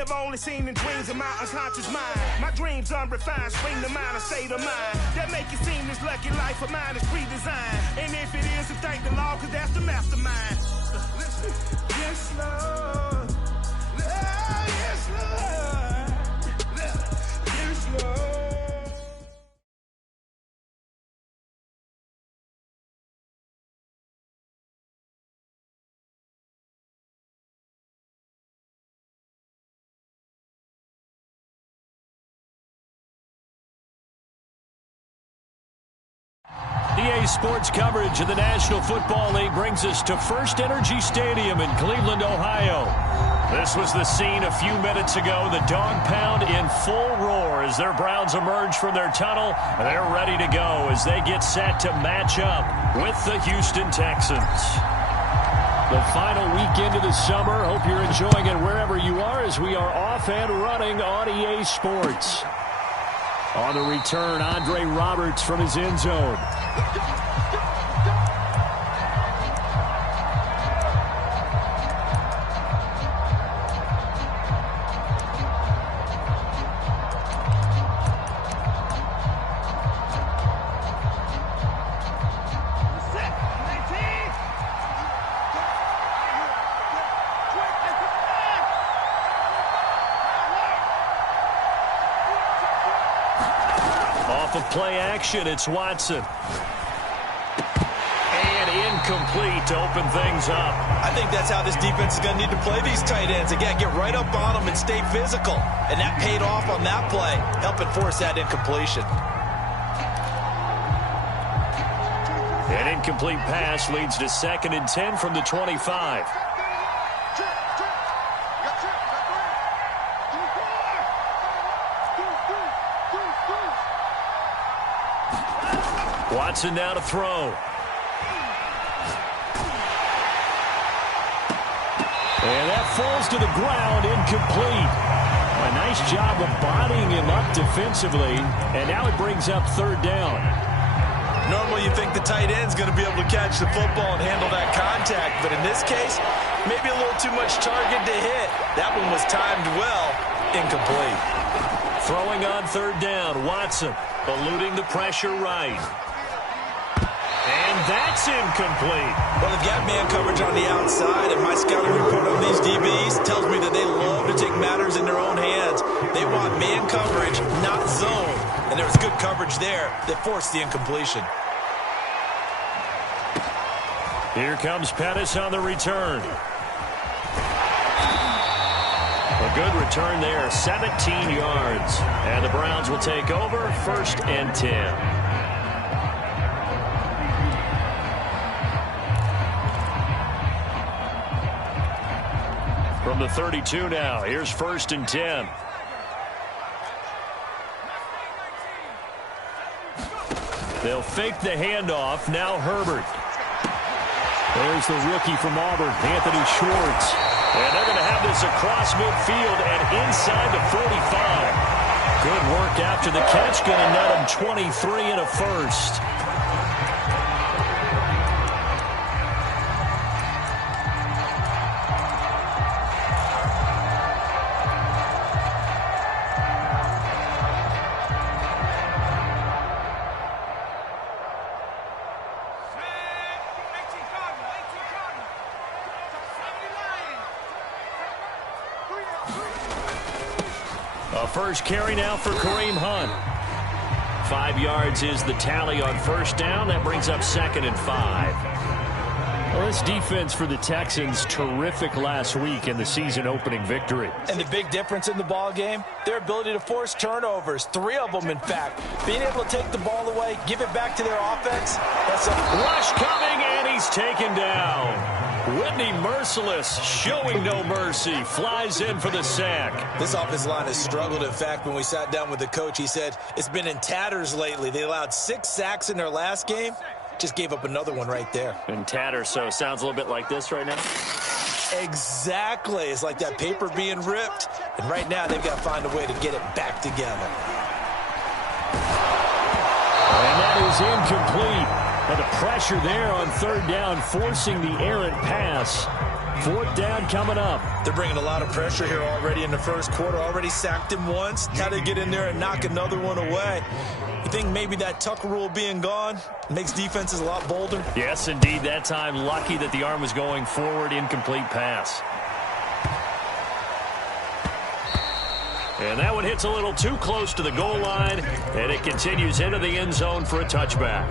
have only seen in dreams of my unconscious mind. My dreams unrefined, spring to mind, a state of mind that make it seem this lucky life of mine is pre-designed. And if it is, then thank the Lord, cause that's the mastermind. Yes, Lord. Yes, Lord. Yes, Lord. EA Sports coverage of the National Football League brings us to First Energy Stadium in Cleveland, Ohio. This was the scene a few minutes ago. The dog pound in full roar as their Browns emerge from their tunnel. They're ready to go as they get set to match up with the Houston Texans. The final weekend of the summer. Hope you're enjoying it wherever you are as we are off and running on EA Sports. On the return, Andre Roberts from his end zone. Off of play action, it's Watson. And incomplete to open things up. I think that's how this defense is going to need to play these tight ends. Again, get right up on them and stay physical. And that paid off on that play, helping force that incompletion. An incomplete pass leads to 2nd and 10 from the 25. Watson now to throw. And that falls to the ground, incomplete. A nice job of bodying him up defensively, and now it brings up 3rd down. Normally you think the tight end's going to be able to catch the football and handle that contact, but in this case, maybe a little too much target to hit. That one was timed well, incomplete. Throwing on 3rd down, Watson eluding the pressure right. And that's incomplete. Well, they've got man coverage on the outside, and my scouting report on these DBs tells me that they love to take matters in their own hands. They want man coverage, not zone. And there was good coverage there that forced the incompletion. Here comes Pettis on the return. A good return there, 17 yards. And the Browns will take over, 1st and 10. From the 32 now, here's 1st and 10. They'll fake the handoff. Now Herbert. There's the rookie from Auburn, Anthony Schwartz. And they're going to have this across midfield and inside the 45. Good work after the catch. Going to net him 23 and a first. First carry now for Kareem Hunt. 5 yards is the tally on 1st down. That brings up 2nd and 5. Well, this defense for the Texans, terrific last week in the season-opening victory. And the big difference in the ball game, their ability to force turnovers. 3 of them, in fact. Being able to take the ball away, give it back to their offense. That's a rush coming, and he's taken down. Whitney Merciless showing no mercy. Flies in for the sack. This offensive line has struggled. In fact, when we sat down with the coach, he said it's been in tatters lately. They allowed 6 sacks in their last game. Just gave up another one right there. In tatters, so it sounds a little bit like this right now. Exactly. It's like that paper being ripped. And right now, they've got to find a way to get it back together. And that is incomplete. And the pressure there on 3rd down, forcing the errant pass. 4th down coming up. They're bringing a lot of pressure here already in the first quarter. Already sacked him once. Now they get in there and knock another one away. You think maybe that tuck rule being gone makes defenses a lot bolder? Yes, indeed. That time, lucky that the arm was going forward. Incomplete pass. And that one hits a little too close to the goal line, and it continues into the end zone for a touchback.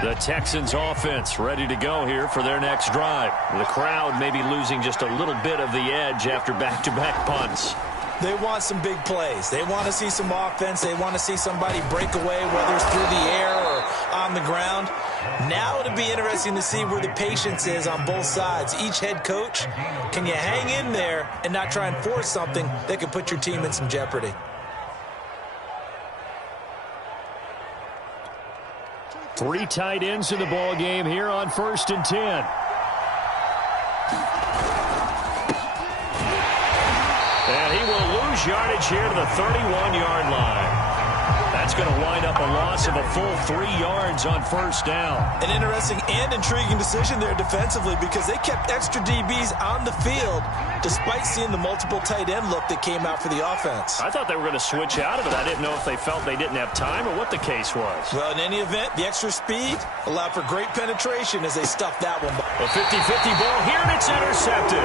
The Texans offense ready to go here for their next drive. The crowd may be losing just a little bit of the edge after back-to-back punts. They want some big plays. They want to see some offense. They want to see somebody break away, whether it's through the air or on the ground. Now it'll be interesting to see where the patience is on both sides. Each head coach, can you hang in there and not try and force something that could put your team in some jeopardy? Three tight ends in the ball game here on 1st and 10. And he will lose yardage here to the 31-yard line. That's going to wind up a loss of a full 3 yards on 1st down. An interesting and intriguing decision there defensively because they kept extra DBs on the field despite seeing the multiple tight end look that came out for the offense. I thought they were going to switch out of it. I didn't know if they felt they didn't have time or what the case was. Well, in any event, the extra speed allowed for great penetration as they stuffed that one. A 50-50 ball here, and it's intercepted.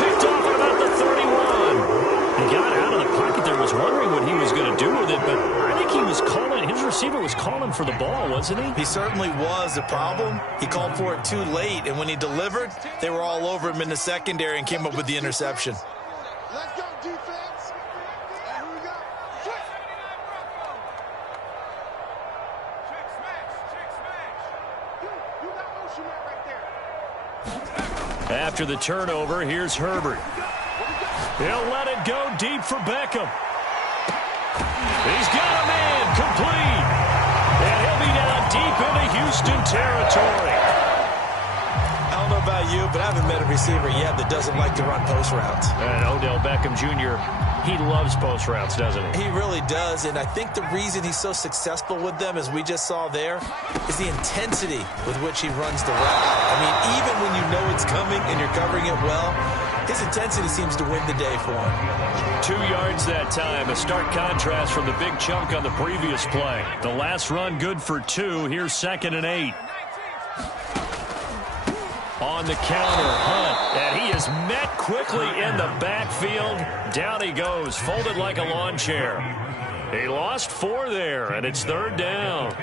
Picked off at about the 31. He got out of the pocket there, was wondering what he was going to do with it, but I think he was calling, his receiver was calling for the ball, wasn't he? He certainly was. The problem, he called for it too late, and when he delivered, they were all over him in the secondary and came up with the interception. Let's go, defense. Here we go. Check smash. You got motion man right there. After the turnover, here's Herbert. He'll let it go deep for Beckham. He's got a man complete. And he'll be down deep into Houston territory. I don't know about you, but I haven't met a receiver yet that doesn't like to run post routes. And Odell Beckham Jr., he loves post routes, doesn't he? He really does, and I think the reason he's so successful with them, as we just saw there, is the intensity with which he runs the route. I mean, even when you know it's coming and you're covering it well, his intensity seems to win the day for him. 2 yards that time. A stark contrast from the big chunk on the previous play. The last run good for 2. Here's 2nd and 8. On the counter, Hunt. And he is met quickly in the backfield. Down he goes, folded like a lawn chair. He lost 4 there, and it's 3rd down.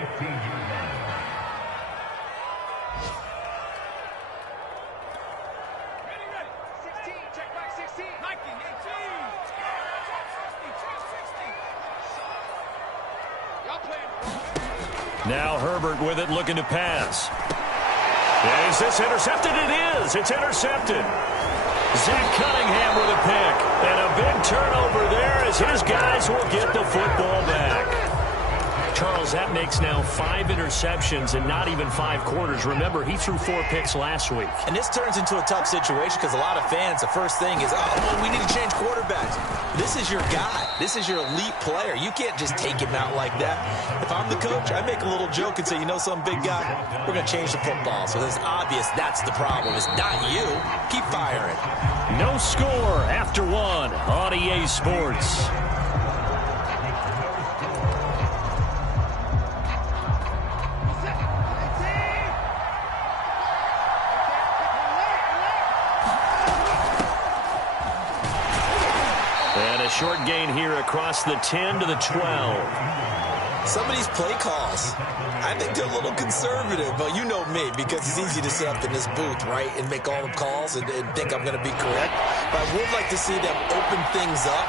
Now Herbert with it, looking to pass. Is this intercepted? It is. It's intercepted. Zach Cunningham with a pick. And a big turnover there as his guys will get the football back. Charles, that makes now 5 interceptions in not even 5 quarters. Remember, he threw 4 picks last week. And this turns into a tough situation because a lot of fans, the first thing is, oh, well, we need to change quarterbacks. This is your guy. This is your elite player. You can't just take him out like that. If I'm the coach, I make a little joke and say, you know, some big guy, we're going to change the football. So it's obvious that's the problem. It's not you. Keep firing. No score after 1 on EA Sports. Short gain here across the 10 to the 12. Some of these play calls, I think they're a little conservative, but you know me, because it's easy to sit up in this booth, right, and make all the calls and think I'm going to be correct. But I would like to see them open things up,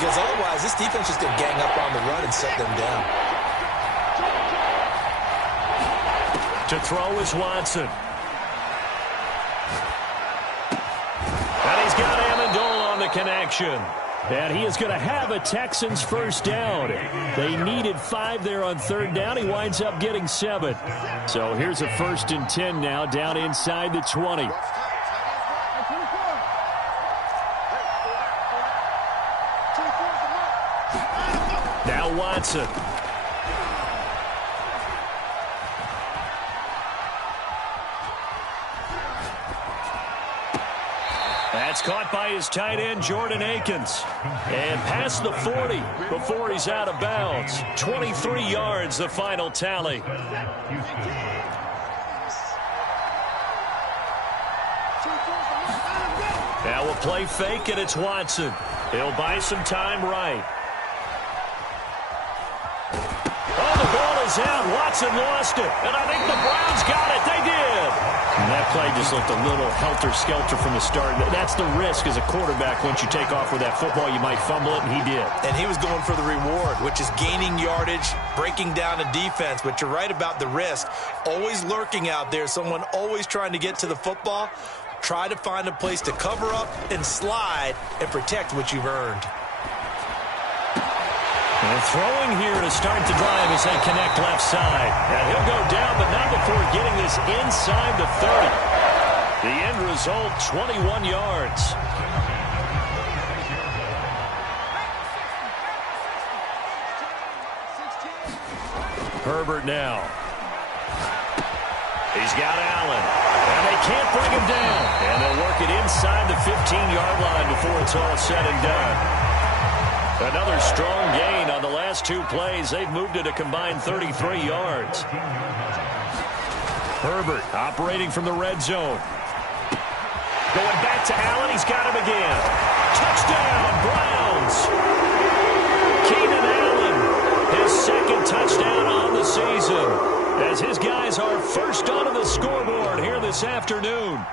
because otherwise this defense is going to gang up on the run and shut them down. To throw is Watson. And he's got Amendola on the connection. And he is going to have a Texans first down. They needed 5 there on 3rd down. He winds up getting 7. So here's a 1st and 10 now down inside the 20. Watson. That's caught by his tight end, Jordan Akins. And past the 40 before he's out of bounds. 23 yards, the final tally. Now we'll play fake, and it's Watson. He'll buy some time right. Oh, the ball is out. Watson lost it. And I think the Browns got it. They did. And that play just looked a little helter-skelter from the start. That's the risk as a quarterback. Once you take off with that football, you might fumble it, and he did. And he was going for the reward, which is gaining yardage, breaking down a defense. But you're right about the risk. Always lurking out there, someone always trying to get to the football. Try to find a place to cover up and slide and protect what you've earned. And throwing here to start the drive as they connect left side. And he'll go down, but not before getting this inside the 30. The end result, 21 yards. Herbert now. He's got Allen. And they can't bring him down. And they'll work it inside the 15-yard line before it's all said and done. Another strong gain on the last two plays. They've moved it a combined 33 yards. Herbert operating from the red zone. Going back to Allen. He's got him again. Touchdown, Browns. Keenan Allen, his second touchdown on the season, as his guys are first onto the scoreboard here this afternoon.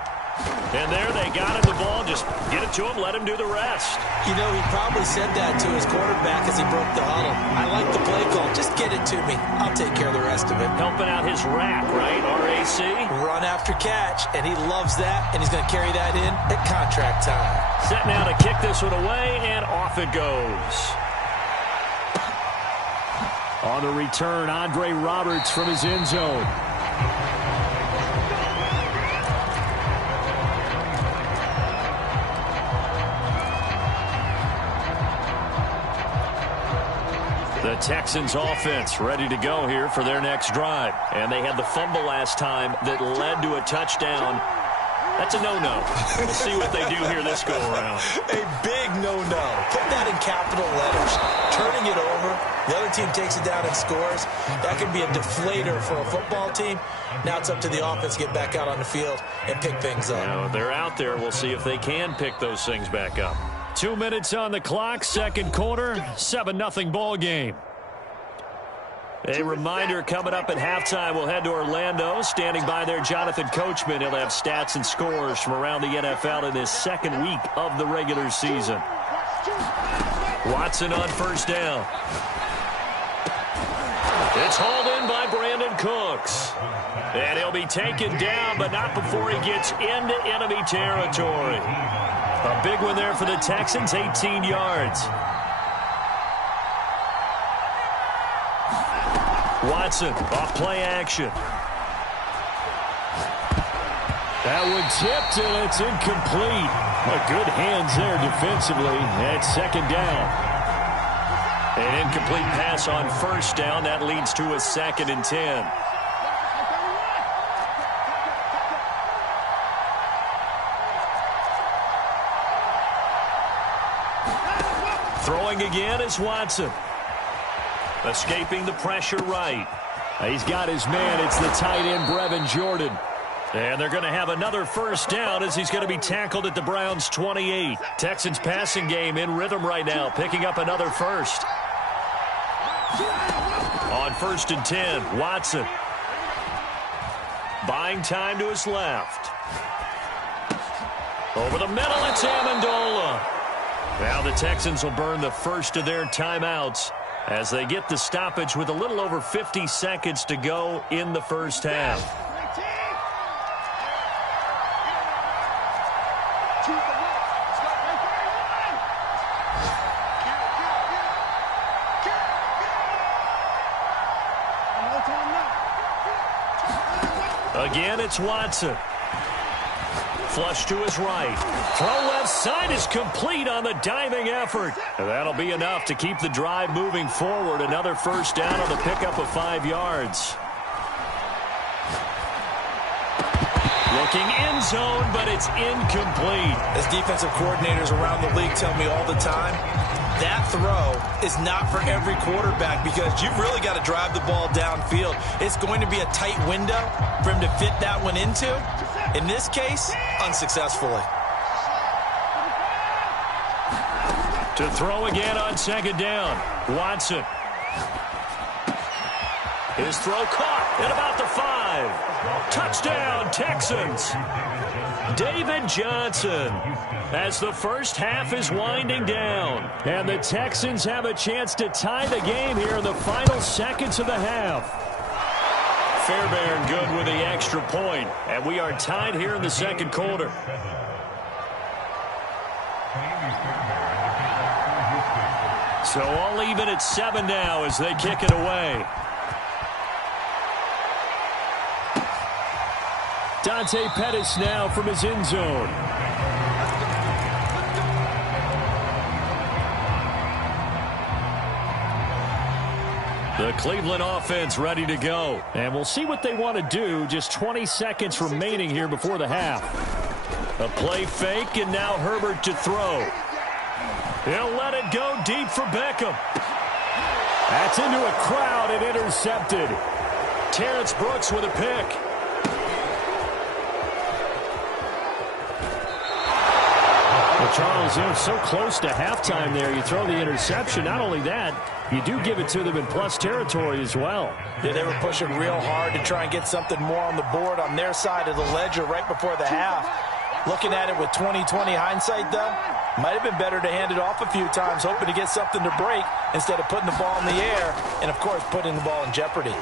And there they got him the ball. Just get it to him, let him do the rest. You know, he probably said that to his quarterback as he broke the huddle. I like the play call. Just get it to me. I'll take care of the rest of it. Helping out his rack, right? RAC? Run after catch, and he loves that, and he's going to carry that in at contract time. Set now to kick this one away, and off it goes. On the return, Andre Roberts from his end zone. The Texans offense ready to go here for their next drive. And they had the fumble last time that led to a touchdown. That's a no-no. We'll see what they do here this go-around. A big no-no. Put that in capital letters. Turning it over. The other team takes it down and scores. That could be a deflator for a football team. Now it's up to the offense to get back out on the field and pick things up. Now, they're out there. We'll see if they can pick those things back up. 2 minutes on the clock, second quarter, 7-0 ball game. A reminder coming up at halftime, we'll head to Orlando. Standing by there, Jonathan Coachman. He'll have stats and scores from around the NFL in his second week of the regular season. Watson on first down. It's hauled in by Brandon Cooks. And he'll be taken down, but not before he gets into enemy territory. A big one there for the Texans, 18 yards. Watson, off play action. That one tipped, and it's incomplete. Good hands there defensively at second down. An incomplete pass on first down. That leads to a 2nd and 10. Throwing again is Watson. Escaping the pressure right. He's got his man. It's the tight end, Brevin Jordan. And they're going to have another first down as he's going to be tackled at the Browns' 28. Texans passing game in rhythm right now, picking up another first. On 1st and 10, Watson. Buying time to his left. Over the middle, it's Amendola. Now the Texans will burn the first of their timeouts as they get the stoppage with a little over 50 seconds to go in the first half. Again, it's Watson. Flush to his right. Throw left side is complete on the diving effort. And that'll be enough to keep the drive moving forward. Another first down on the pickup of 5 yards. Looking end zone, but it's incomplete. As defensive coordinators around the league tell me all the time, that throw is not for every quarterback because you've really got to drive the ball downfield. It's going to be a tight window for him to fit that one into. In this case, unsuccessfully. To throw again on second down. Watson. His throw caught at about the 5. Touchdown, Texans. David Johnson. As the first half is winding down. And the Texans have a chance to tie the game here in the final seconds of the half. Fairbairn good with the extra point. And we are tied here in the second quarter. So all even at 7 now as they kick it away. Dante Pettis now from his end zone. The Cleveland offense ready to go. And we'll see what they want to do. Just 20 seconds remaining here before the half. A play fake, and now Herbert to throw. He'll let it go deep for Beckham. That's into a crowd and intercepted. Terrence Brooks with a pick. Well, Charles, they're so close to halftime there. You throw the interception. Not only that, you do give it to them in plus territory as well. Yeah, they were pushing real hard to try and get something more on the board on their side of the ledger right before the half. Looking at it with 20/20 hindsight, though, might have been better to hand it off a few times, hoping to get something to break instead of putting the ball in the air and, of course, putting the ball in jeopardy.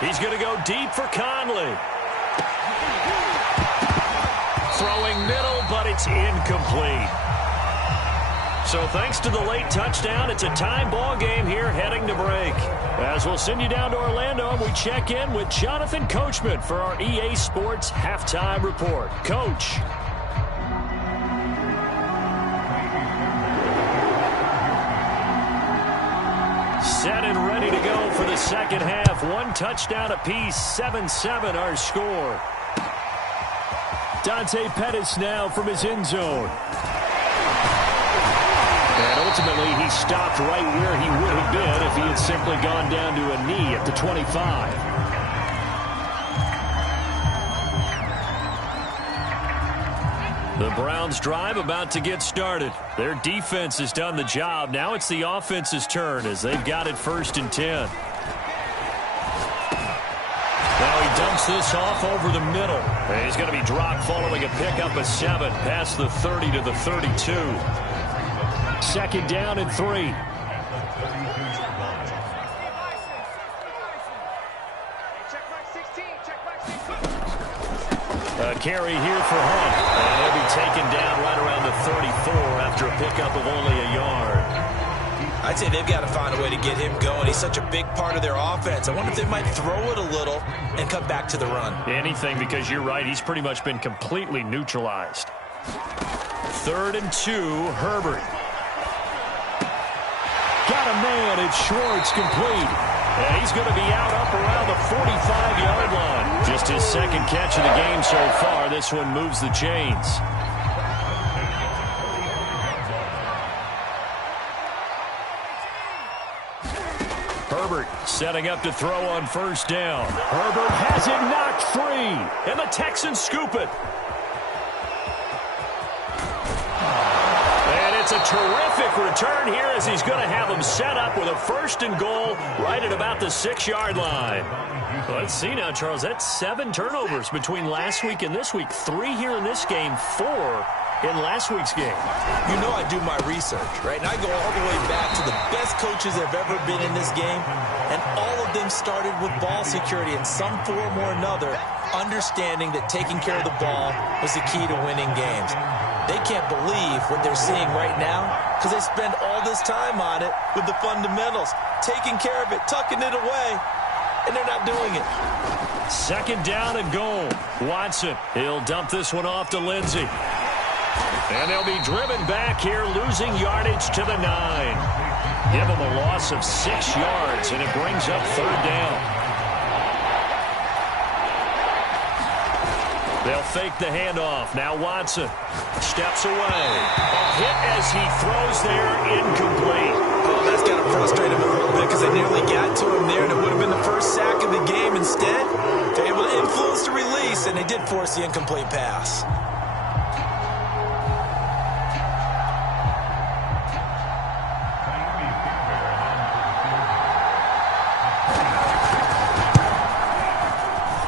He's going to go deep for Conley. Throwing middle, but it's incomplete. So thanks to the late touchdown, it's a tie ball game here heading to break. As we'll send you down to Orlando, and we check in with Jonathan Coachman for our EA Sports Halftime Report. Coach. Set and ready to go for the second half. One touchdown apiece, 7-7 our score. Dante Pettis now from his end zone. And ultimately, he stopped right where he would have been if he had simply gone down to a knee at the 25. The Browns' drive about to get started. Their defense has done the job. Now it's the offense's turn as they've got it 1st and 10. Now he dumps this off over the middle. And he's going to be dropped following a pickup of 7 past the 30 to the 32. Second down and 3. A carry here for Hunt. And he'll be taken down right around the 34 after a pickup of only a yard. I'd say they've got to find a way to get him going. He's such a big part of their offense. I wonder if they might throw it a little and come back to the run. Anything, because you're right. He's pretty much been completely neutralized. 3rd and 2, Herbert. Got a man. It's Schwartz complete. And he's going to be out up around the 45-yard line. Just his second catch of the game so far. This one moves the chains. Herbert setting up to throw on 1st down. Herbert has it knocked free. And the Texans scoop it. It's a terrific return here as he's going to have them set up with a 1st and goal right at about the 6-yard line. Let's see now, Charles. That's 7 turnovers between last week and this week. 3 here in this game, 4 in last week's game. You know I do my research, right? And I go all the way back to the best coaches that have ever been in this game. And all of them started with ball security in some form or another, understanding that taking care of the ball was the key to winning games. They can't believe what they're seeing right now because they spend all this time on it with the fundamentals, taking care of it, tucking it away, and they're not doing it. Second down and goal. Watson, he'll dump this one off to Lindsey. And they'll be driven back here, losing yardage to the 9. Give them a loss of 6 yards, and it brings up third down. They'll fake the handoff. Now Watson steps away. A hit as he throws there, incomplete. Oh, that's got to frustrate him a little bit because they nearly got to him there, and it would have been the first sack of the game. Instead, they're able to influence the release, and they did force the incomplete pass.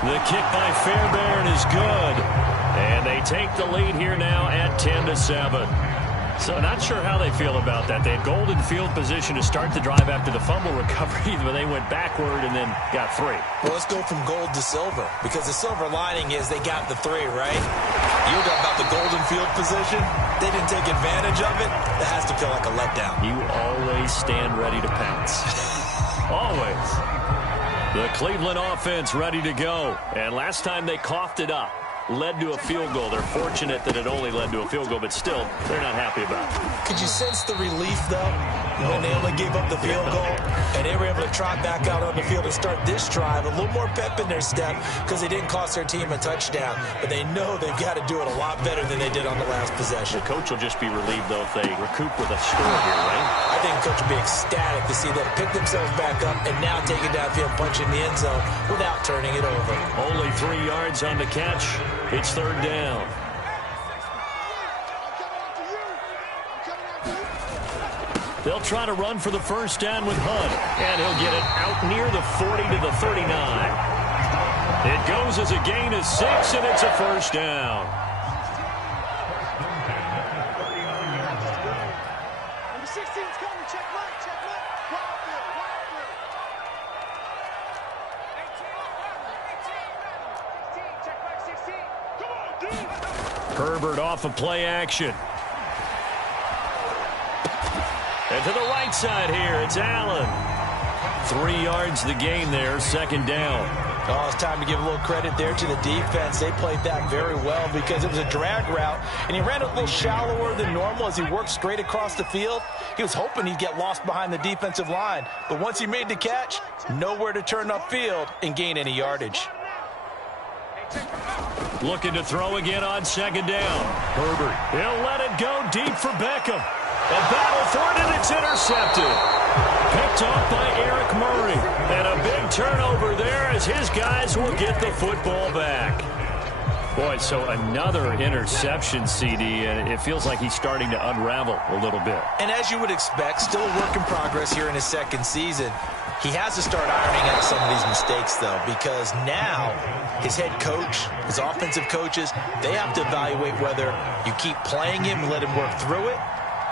The kick by Fairbairn is good. And they take the lead here now at 10-7. So not sure how they feel about that. They had golden field position to start the drive after the fumble recovery, but they went backward and then got 3. Well, let's go from gold to silver, because the silver lining is they got the 3, right? You talk about the golden field position. They didn't take advantage of it. That has to feel like a letdown. You always stand ready to pounce. Always. The Cleveland offense ready to go. And last time they coughed it up, led to a field goal. They're fortunate that it only led to a field goal, but still, they're not happy about it. Could you sense the relief, though, when they only gave up the field goal and they were able to trot back out on the field and start this drive? A little more pep in their step because they didn't cost their team a touchdown, but they know they've got to do it a lot better than they did on the last possession. The coach will just be relieved, though, if they recoup with a score here, right? I think the coach will be ecstatic to see them pick themselves back up and now take it downfield, punch in the end zone without turning it over. Only 3 yards on the catch. It's third down. They'll try to run for the first down with Hunt, and he'll get it out near the 40 to the 39. It goes as a gain of 6, and it's a first down. Number 16's coming. Check right, check right. Wild field, wild field. 18, check back 16. Come on, dude. Herbert off of play action. And to the right side here, it's Allen. 3 yards the gain there, second down. Oh, it's time to give a little credit there to the defense. They played that very well because it was a drag route, and he ran a little shallower than normal as he worked straight across the field. He was hoping he'd get lost behind the defensive line, but once he made the catch, nowhere to turn upfield and gain any yardage. Looking to throw again on second down. Herbert, he'll let it go deep for Beckham. A battle for it, and it's intercepted. Picked off by Eric Murray. And a big turnover there as his guys will get the football back. Boy, so another interception, CD, and it feels like he's starting to unravel a little bit. And as you would expect, still a work in progress here in his second season. He has to start ironing out some of these mistakes, though, because now his head coach, his offensive coaches, they have to evaluate whether you keep playing him and let him work through it,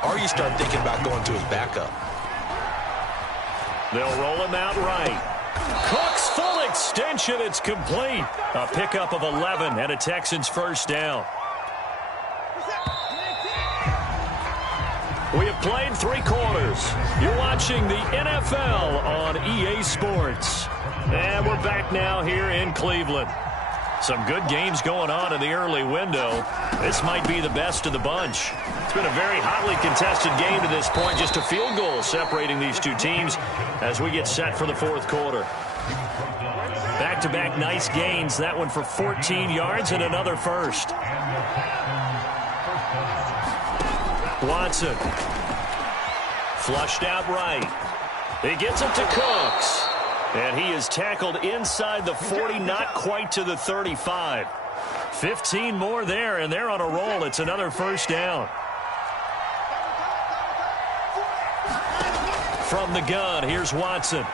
or you start thinking about going to his backup. They'll roll him out right. Cook's full extension. It's complete. A pickup of 11 and a Texans first down. We have played 3 quarters. You're watching the NFL on EA Sports. And we're back now here in Cleveland. Some good games going on in the early window. This might be the best of the bunch. It's been a very hotly contested game to this point. Just a field goal separating these two teams as we get set for the fourth quarter. Back-to-back nice gains. That one for 14 yards and another first. Watson. Flushed out right. He gets it to Cooks. And he is tackled inside the 40, not quite to the 35. 15 more there, and they're on a roll. It's another first down. From the gun, here's Watson.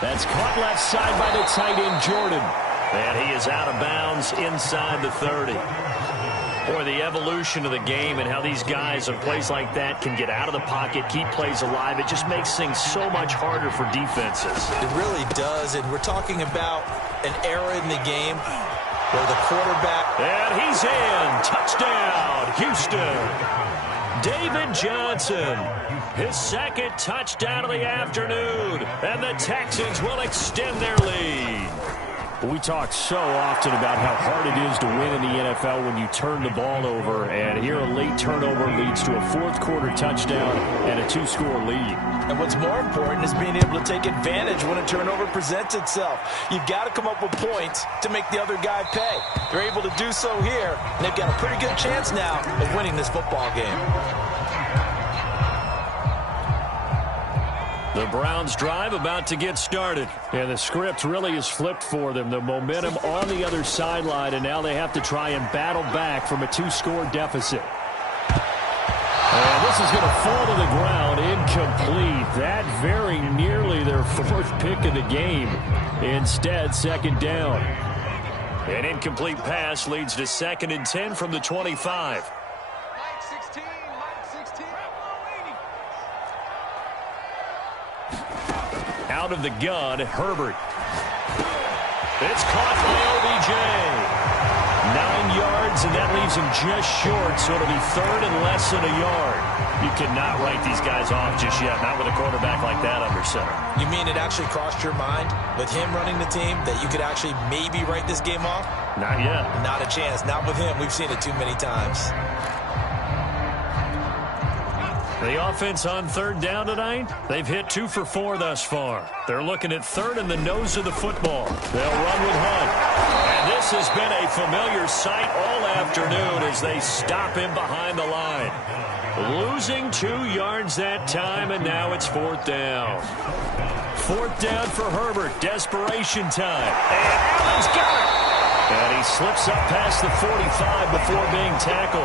That's caught left side by the tight end, Jordan. And he is out of bounds inside the 30. Boy, the evolution of the game and how these guys in plays like that can get out of the pocket, keep plays alive, it just makes things so much harder for defenses. It really does, and we're talking about an era in the game where the quarterback... And he's in. Touchdown, Houston. David Johnson, his second touchdown of the afternoon, and the Texans will extend their lead. We talk so often about how hard it is to win in the NFL when you turn the ball over, and here a late turnover leads to a fourth-quarter touchdown and a two-score lead. And what's more important is being able to take advantage when a turnover presents itself. You've got to come up with points to make the other guy pay. They're able to do so here, and they've got a pretty good chance now of winning this football game. The Browns drive about to get started. And the script really is flipped for them. The momentum on the other sideline, and now they have to try and battle back from a two-score deficit. And this is going to fall to the ground, incomplete. That very nearly their fourth pick of the game. Instead, second down. An incomplete pass leads to 2nd and 10 from the 25. Out of the gun, Herbert. It's caught by OBJ. 9 yards, and that leaves him just short, so it'll be 3rd and less than a yard. You cannot write these guys off just yet, not with a quarterback like that under center. You mean it actually crossed your mind with him running the team that you could actually maybe write this game off? Not yet. Not a chance. Not with him. We've seen it too many times. The offense on 3rd down tonight, they've hit 2 for 4 thus far. They're looking at 3rd in the nose of the football. They'll run with Hunt. And this has been a familiar sight all afternoon as they stop him behind the line. Losing 2 yards that time, and now it's 4th down. 4th down for Herbert. Desperation time. And Allen's got it. And he slips up past the 45 before being tackled.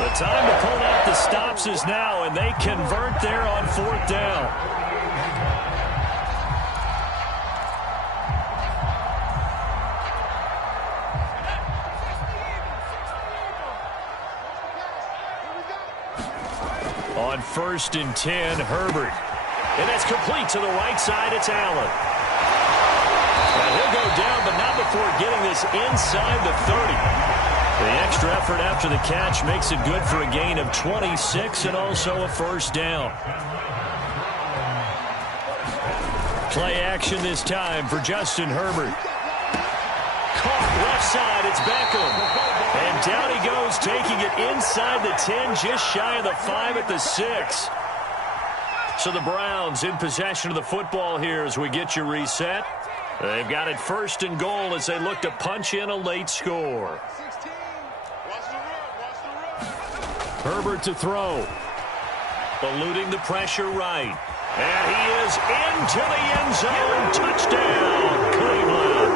The time to pull out the stops is now, and they convert there on 4th down. On 1st and 10, Herbert. And that's complete to the right side. It's Allen. And he'll go down, but not before getting this inside the 30. The extra effort after the catch makes it good for a gain of 26 and also a 1st down. Play action this time for Justin Herbert. Caught left side, it's Beckham. And down he goes, taking it inside the 10, just shy of the 5 at the 6. So the Browns in possession of the football here as we get you reset. They've got it 1st and goal as they look to punch in a late score. Herbert to throw. Eluding the pressure right. And he is into the end zone. Touchdown, Cleveland.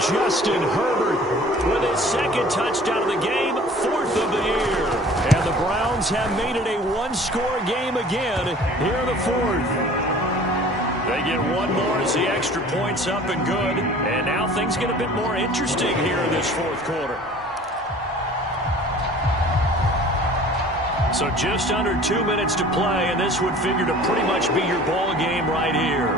Justin Herbert with his 2nd touchdown of the game, 4th of the year. And the Browns have made it a one-score game again here in the 4th. They get one more as the extra point's up and good. And now things get a bit more interesting here in this 4th quarter. So just under 2 minutes to play, and this would figure to pretty much be your ball game right here.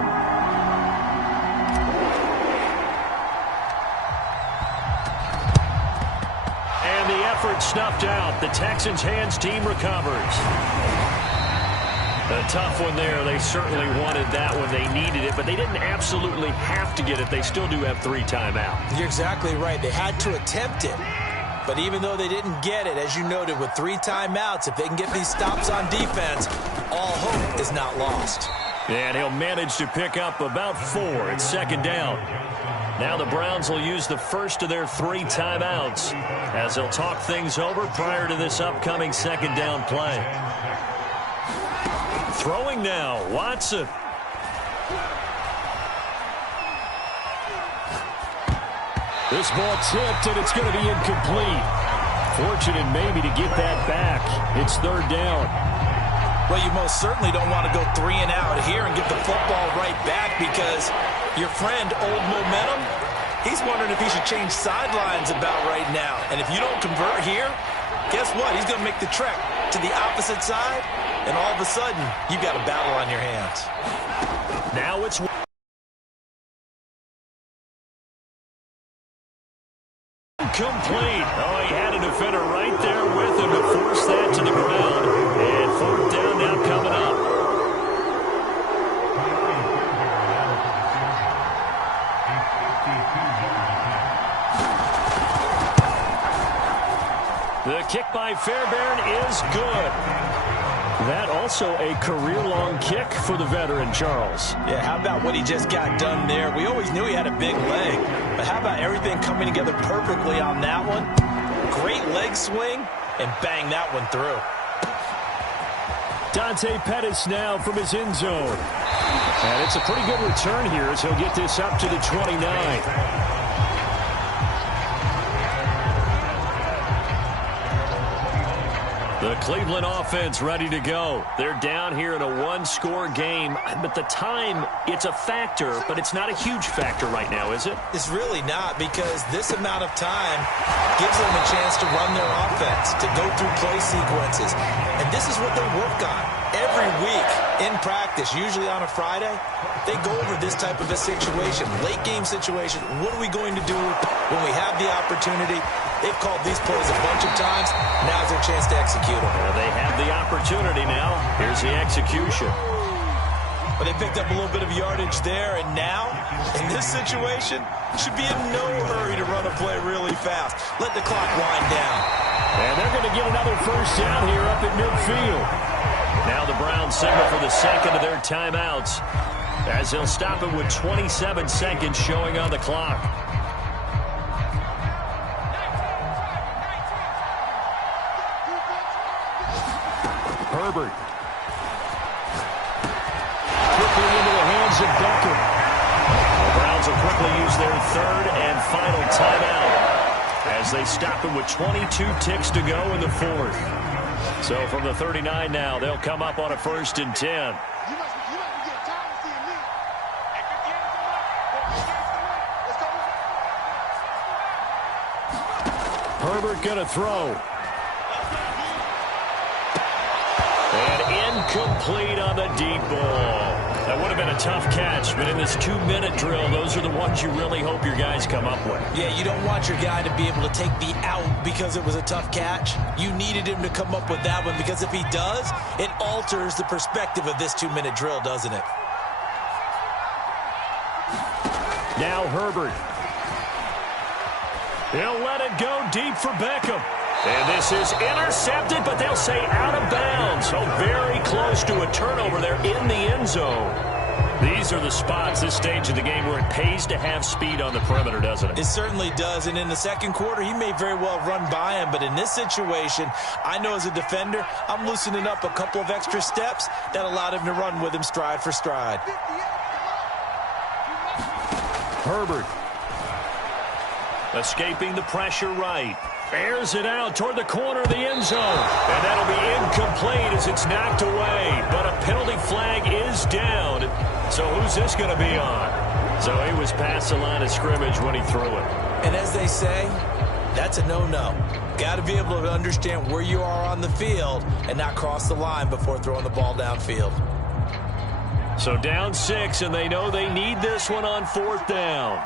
And the effort snuffed out. The Texans' hands team recovers. A tough one there. They certainly wanted that when they needed it, but they didn't absolutely have to get it. They still do have 3 timeouts. You're exactly right. They had to attempt it. But even though they didn't get it, as you noted, with 3 timeouts, if they can get these stops on defense, all hope is not lost. And he'll manage to pick up about 4. It's 2nd down. Now the Browns will use the first of their 3 timeouts as they'll talk things over prior to this upcoming 2nd down play. Throwing now, Watson. This ball tipped, and it's going to be incomplete. Fortunate maybe to get that back. It's 3rd down. Well, you most certainly don't want to go 3 and out here and get the football right back because your friend, Old Momentum, he's wondering if he should change sidelines about right now. And if you don't convert here, guess what? He's going to make the trek to the opposite side, and all of a sudden, you've got a battle on your hands. Now it's complete. Oh, he had a defender right there with him to force that to the ground. Kick by Fairbairn is good. That also a career-long kick for the veteran, Charles. Yeah, how about what he just got done there? We always knew he had a big leg, but how about everything coming together perfectly on that one? Great leg swing, and bang that one through. Dante Pettis now from his end zone. And it's a pretty good return here as he'll get this up to the 29. The Cleveland offense ready to go. They're down here in a one-score game, but the time, it's a factor, but it's not a huge factor right now, is it? It's really not, because this amount of time gives them a chance to run their offense, to go through play sequences. And this is what they work on every week in practice, usually on a Friday. They go over this type of a situation, late-game situation. What are we going to do when we have the opportunity? They've called these plays a bunch of times. Now's their chance to execute them. Well, they have the opportunity now. Here's the execution. But they picked up a little bit of yardage there, and now, in this situation, should be in no hurry to run a play really fast. Let the clock wind down. And they're going to get another first down here up at midfield. Now the Browns signal for the second of their timeouts, as they'll stop it with 27 seconds showing on the clock. Herbert. Quickly into the hands of Beckham. The Browns will quickly use their third and final timeout as they stop it with 22 ticks to go in the fourth. So from the 39 now, they'll come up on a 1st and 10. Herbert going to throw. And incomplete on the deep ball. That would have been a tough catch, but in this 2-minute drill, those are the ones you really hope your guys come up with. Yeah, you don't want your guy to be able to take the out because it was a tough catch. You needed him to come up with that one, because if he does, it alters the perspective of this 2-minute drill, doesn't it? Now Herbert. He'll let it go deep for Beckham. And this is intercepted, but they'll say out of bounds. So very close to a turnover there in the end zone. These are the spots, this stage of the game, where it pays to have speed on the perimeter, doesn't it? It certainly does. And in the second quarter, he may very well run by him. But in this situation, I know as a defender, I'm loosening up a couple of extra steps that allowed him to run with him stride for stride. Herbert. Escaping the pressure right. Airs it out toward the corner of the end zone. And that'll be incomplete as it's knocked away. But a penalty flag is down. So who's this going to be on? So he was past the line of scrimmage when he threw it. And as they say, that's a no-no. Got to be able to understand where you are on the field and not cross the line before throwing the ball downfield. So down 6, and they know they need this one on 4th down.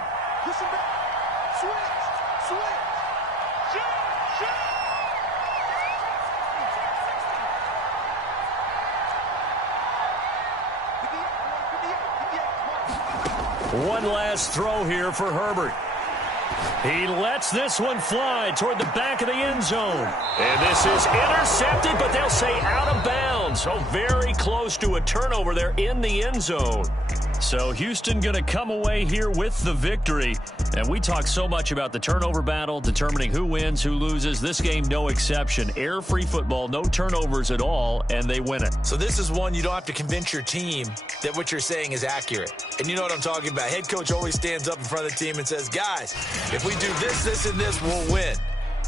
One last throw here for Herbert. He lets this one fly toward the back of the end zone. And this is intercepted, but they'll say out of bounds. So very close to a turnover there in the end zone. So Houston going to come away here with the victory. And we talk so much about the turnover battle, determining who wins, who loses. This game, no exception. Air-free football, no turnovers at all, and they win it. So this is one you don't have to convince your team that what you're saying is accurate. And you know what I'm talking about. Head coach always stands up in front of the team and says, guys, if we do this, this, and this, we'll win.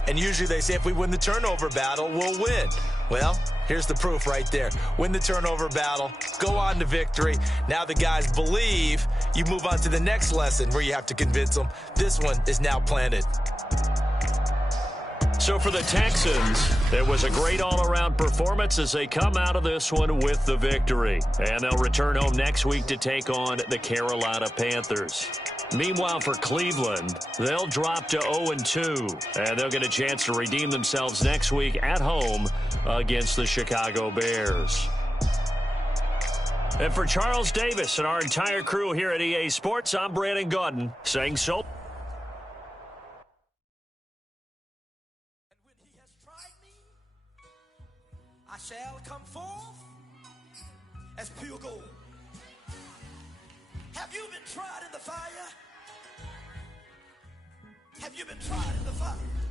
And usually they say if we win the turnover battle, we'll win. Well, here's the proof right there. Win the turnover battle, go on to victory. Now the guys believe. You move on to the next lesson where you have to convince them. This one is now planted. So for the Texans, there was a great all-around performance as they come out of this one with the victory. And they'll return home next week to take on the Carolina Panthers. Meanwhile, for Cleveland, they'll drop to 0-2, and they'll get a chance to redeem themselves next week at home against the Chicago Bears. And for Charles Davis and our entire crew here at EA Sports, I'm Brandon Gaudin saying so. When he has tried me, field goal. Have you been tried in the fire? Have you been tried in the fire?